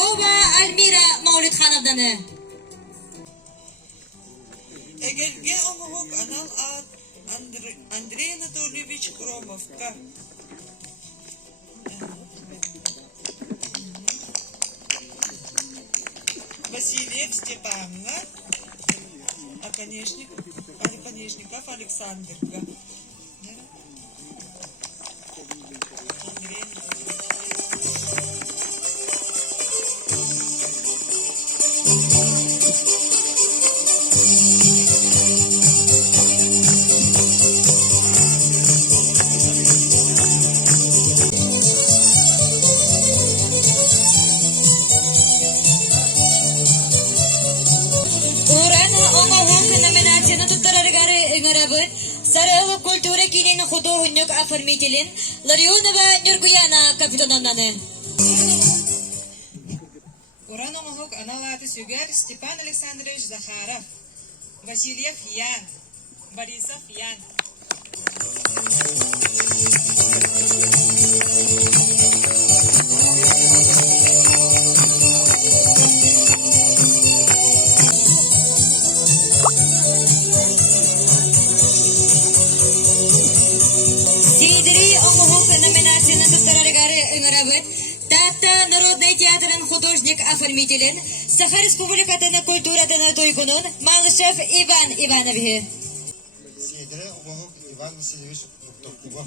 Попова Альмира Маулитхановнаны. Эгерге омогок анал ат Андрей Анатольевич Громовка. Васильев Степановна, Конечников Александрка. Андрей Сарылы культура кинен художник оформителен Ларионова Нюргуяна капитанананы. Ураномогок аналаты Сюгер Степан Александрович Захаров, Васильев Ян, Борисов Ян. Тата Народный театрын художник оформителен Саха Республикатыны культуратыны тойгунун Малышев Иван Иванович. Сидре Умахук Иван Васильевич Буктуркуба.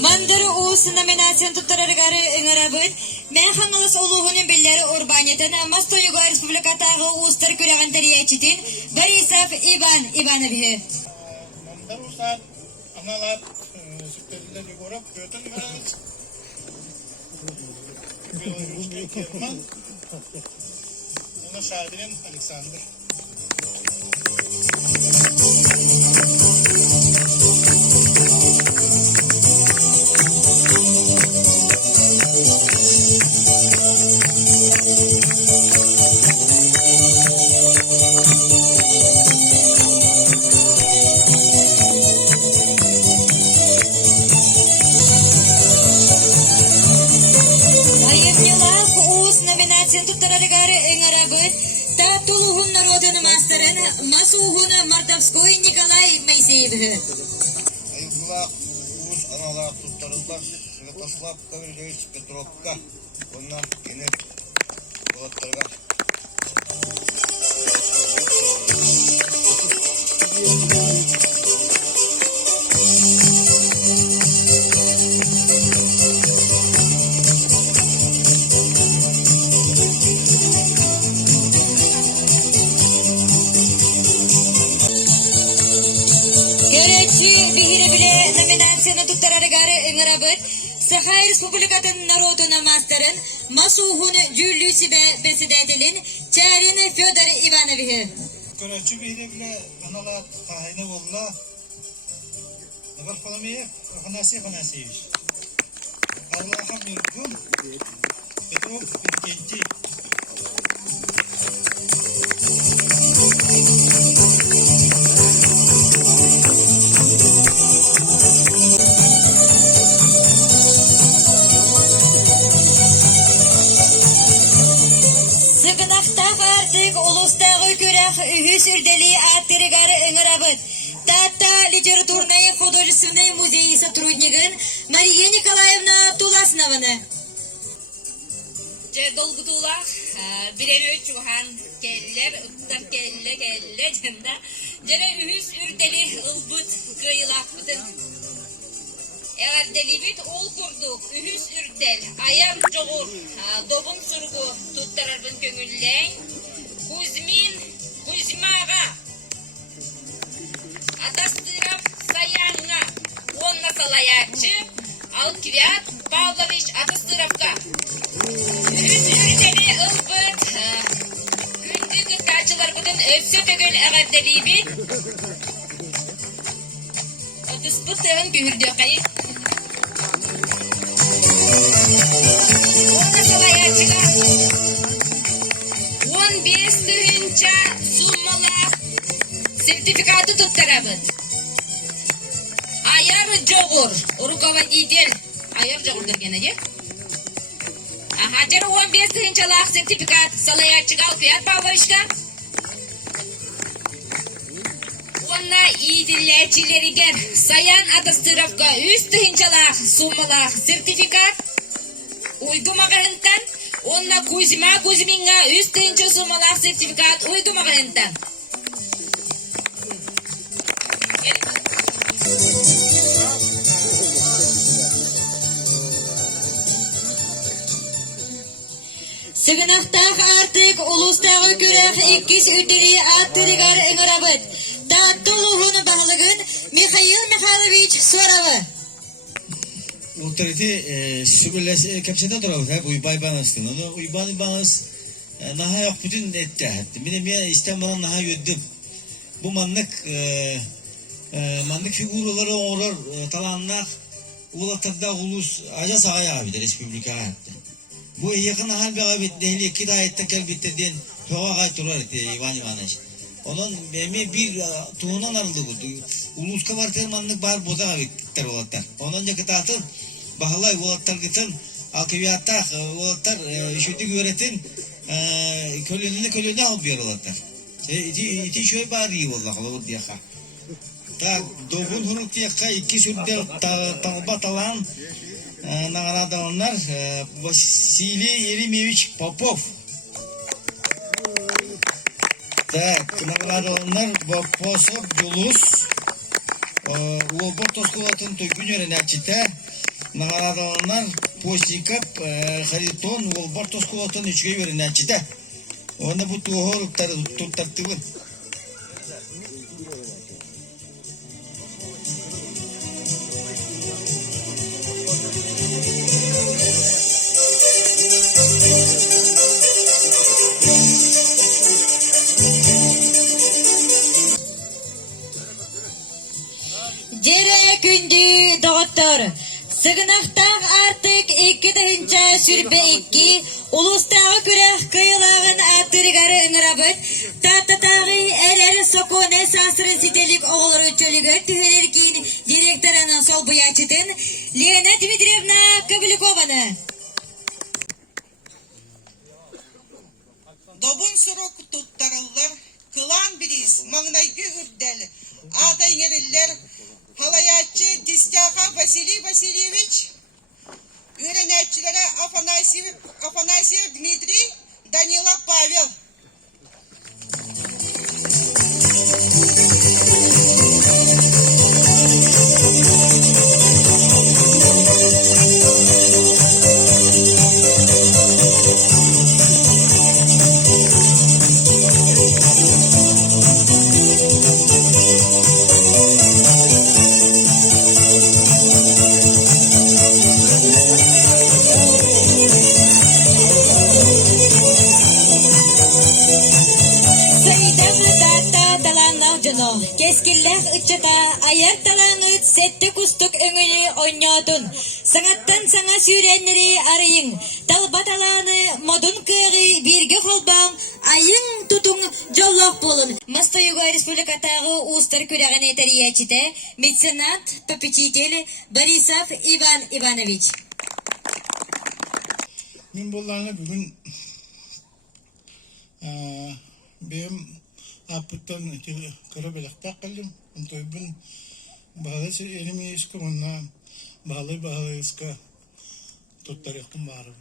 Мандыры уус номинацион туттарарыгары ыңырабыт, мен хаңылыс улуғының беллері урбанетін Мастойуға республикатағы уустар көреген тәриячетін Борисов Иван Иванович. Мандыр усат, аналат, сүктерілер көріп, көтін мәңіз. Белорусский Керман, оны Шадрин Александр. Татулугун народын мастерын Масугун Мартовской Николай Моисеевич. Айгулак, уус аналар туттарылар, Святослав Гаврилович Петровка, оннан кенеп болаттарға. Саха Республикатын народына мастерын Масугун Джулюси Беседетелин Чарин Федор Иванович. Көрәчі бейді біле аналар қағайны болла. Нағар қоламайы Афанасьевич. Аллаха мергун Петров Пиркенти. Үһүсүрдели аттырыгары ыңырабыт. Тата литературный художественный музей сотруднигын Мария Николаевна Туласнованы. Долгутулах бирен өчүган келлер, уттар келле жанда. Жана үһүсүрдели ылбыт кыйлакпытын. Eğer delibit ol kurduk, ühüs ürdel, ayam çoğur, dobun surgu tuttararbın köngülleyn, Kuzmaga, Atastırap Sayanga, Onna Salayakçı, Alkiviyat Pavlovich Atastırapka. Ürdeli ılbıt, gündüzü kaçılar bugün öpsü tögül eğer delibit. Otuz bıtığın gühürdü kayıp. Onu salayacıga 15 tığınca summalı sertifikatı tuttarabıd. Ayar Jogur, rukovodитель. Ayar Jogur'dur gene ye. Hacer 15 tığıncalık sertifikat salayacıga fiyat bağlayışka. Ona iyidirleyicilerigen sayan atastırafka üst tığıncalık summalık sertifikat uygumağıntan ona Kuzminga üst tığınca summalık sertifikat uygumağıntan. Sığınақтақ артық ұлыстағы көрәқ иккіз үтірі аттырығар ыңырабыд. Татты ұлығыны бағылығын Михаил Михайлович Соравы. Otorite sübüllesi kapsada duruyor hep uybay banastın. Onu uybay banas naha yok bütün etti hatta. Benim ya İstanbul'dan naha yüddüm. Bu manlık figürleri orar talanlar ulatırda ulus aca sahaya abidir Respublika hatta. Bu yakın hal bir abid dehli iki dayetten kelbettirdiğin hava gayet durar İvan İvanoviç. Onun benim bir tuğunan arıldı bu. Ulus kabartır manlık bar boda abidler olatlar. Onun cakıtatın bahalay olatlar gittin akıbiyatta olatlar işüdük öğretin kölünü alıp yer olatlar. İti şöyle bari iyi vallahi olur diye ha. Ta doğun huruk diye ha iki sürde talba talan nagaradanlar Vasili Yerimevich Popov. Так, nagaradanlar Popov Yulus. Волборт осколатын тойгүнөрен ачыта. Nagaradanlar Postnikov Харитон Волборт осколатын üçge берен ачыта. Onu bu tuğolukları tuttartıbın. Jere kündü doktor. Sığınақтақ артық iki tığınca sürbe iki. Ұлыстағы көрәқ кыйлағын аттырығары ыңырабыд. Таттатағы әрәрі соконе сасырын сителік оғылыры чөлігі түйелеркин директорының сол бұячытын Лена Дмитриевна Кобылякованы. Добун сорок туттарылар, кылан бирис, маңнайгы үрдәл, адай нереллер, Halayatçı Distyaha Vasiliy Vasilyevich, öğrenetçilere Afanasyev Dmitri, Danila Pavel. Keskillah uçata ayar talangıt sette kustuk öngünü oynadın. Sanattan sana sürenleri arayın. Talbat alanı modun kırı birge kolban ayın tutun jollak bolun. Mastoyuga Respublikatağı Uğustar Küreğen Eteriyachite Metsenat Popechikeli Borisov Ivan Ivanovich. Min bollarına bugün benim apıttan kara belakta kaldım. Untoybun bahalı elimi iska onunla bahalı iska tuttarıktım varım.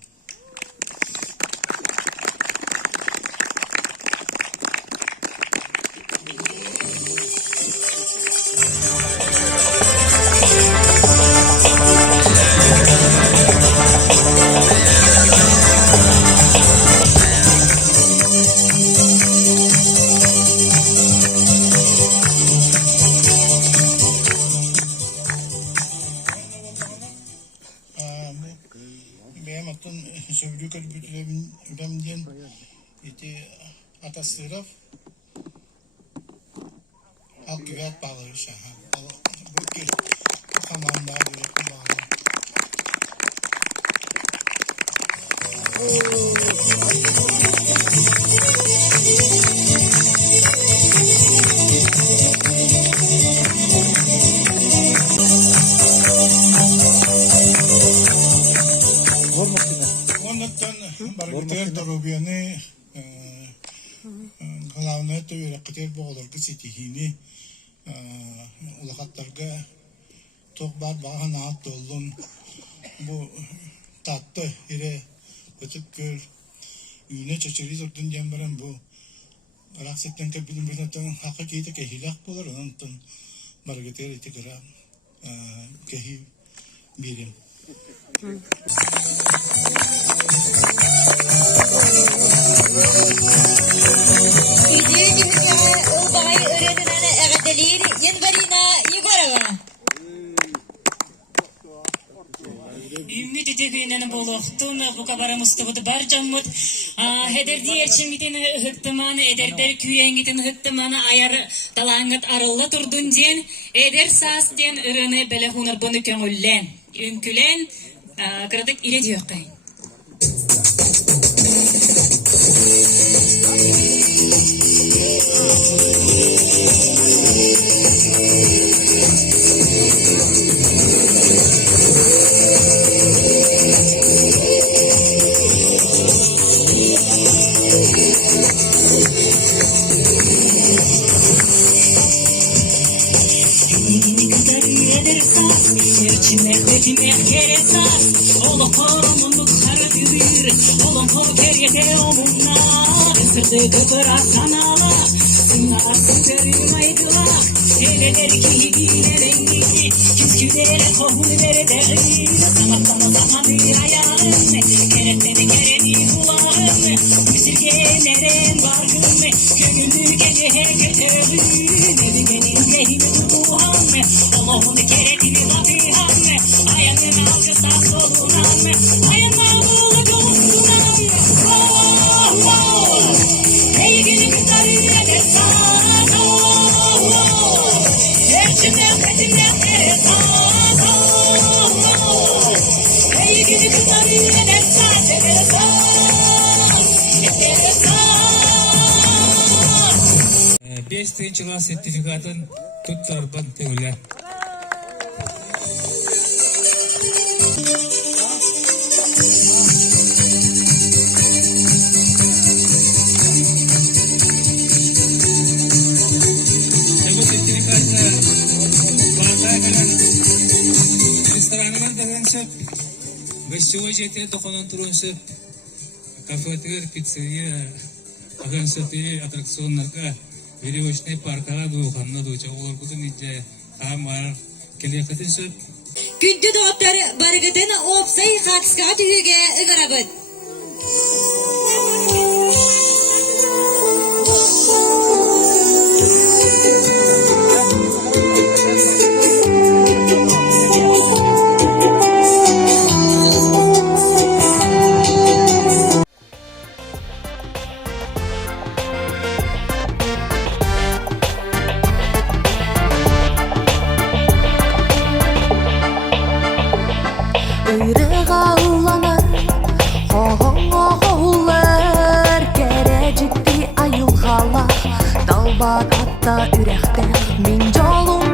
Sövdük ödemden iti atasıraf al güvet bağları şaha. Bu ki hamamda bağlı. Ondan bargıtır Torobiyani kalavna tüyre kıtır boğulur ki sitihini ulakatlarga tokbar bağın ağıt doldun bu tatlı ire ötüp gör üyüne çeçeri zordun jemberen bu raksetten ke bilim bilimden hakkı kiyte ke hilak bulur ondan bargıtır iti kıra kehi birim. İdiyecimizge ılbağay öğrenilene eğdelir Yenvarina Yegorova. Ümit edegünen boluktun bu kabara Mustafa'da barcamut heder diyerçin giten hıktımanı ederder kürengitin hıktımanı ayar talangıt arılla turdun diyen eder sas diyen ırını bele hunar bunu köngüllen ünkülen kırdık ile diyor kayın. Çılan sertifikatın tuttarban teoller. Bu sertifikatla bazı kalan restoranlar da söp ve şöyle dokunan turun söp kafeter pizzeria akan söp atraksiyonlarga Videoşne parkara du hamna du çağlar kutun iyice hamar keliyakatın söp. Gündü doktor bargıtın opsay hakska tüyüge ıgarabıt. Yrığa ulanır hoğullar Gerecekti ayılğalar Dalbat hatta ürekte Min jolum